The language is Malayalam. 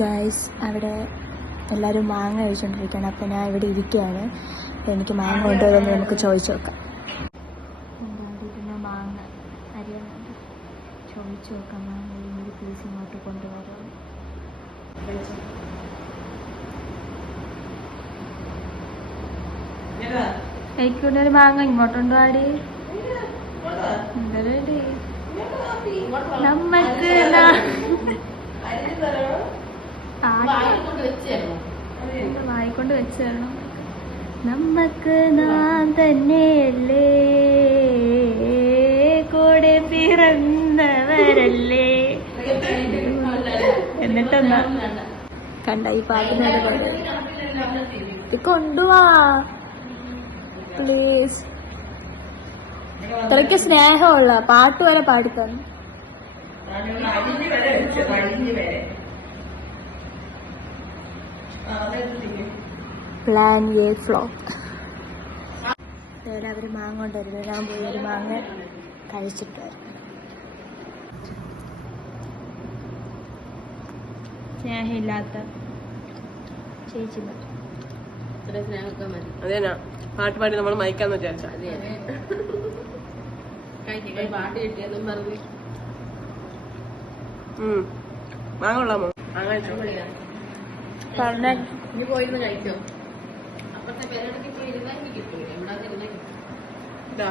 ഗൈസ്, അവിടെ എല്ലാവരും മാങ്ങ കഴിച്ചുകൊണ്ടിരിക്കുകയാണ്. അപ്പം ഞാൻ ഇവിടെ ഇരിക്കുകയാണ്. അപ്പം എനിക്ക് മാങ്ങ കൊണ്ടുവരുമെന്ന് നമുക്ക് ചോദിച്ചു നോക്കാം. പിന്നെ മാങ്ങ അറിയാനുണ്ട്, ചോദിച്ചു നോക്കാം. മാങ്ങ ഒരു പീസ് ഇങ്ങോട്ട് കൊണ്ടുവരുമോ? കഴിക്കൂടെ മാങ്ങ ഇങ്ങോട്ടുണ്ട് വാടി. എന്തരടി നമ്മക്ക് വായിക്കൊണ്ട് വെച്ച് തരണം. നമ്മക്ക് നാം തന്നെയല്ലേ, കൂടെ പിറന്നവരല്ലേ. എന്നിട്ടെന്നാ കണ്ട ഈ പാട്ടിനോട് കൊണ്ടുവാ പ്ലീസ്. ഇത്രയ്ക്ക് സ്നേഹമുള്ള പാട്ട് വരെ പാടിത്തന്നു. Plan A flop. അവർ മാങ്ങ കൊണ്ടുവരുന്നത്. ഞാൻ പോയി ഒരു മാങ്ങ കഴിച്ചിട്ട് സ്നേഹമില്ലാത്ത ചേച്ചി അതേനാ പാട്ട് പാടി നമ്മൾ മയക്കാന്ന് വിചാരിച്ച പാട്ട് കിട്ടിയതും പറഞ്ഞു. മാങ്ങ കൊള്ളാമോ? പറഞ്ഞ ഇനി പോയിരുന്നു കഴിക്കോ? അപ്പത്തെ പേരടക്കി പോയി ഇരുന്നാൽ കിട്ടൂല. ഇവിടെ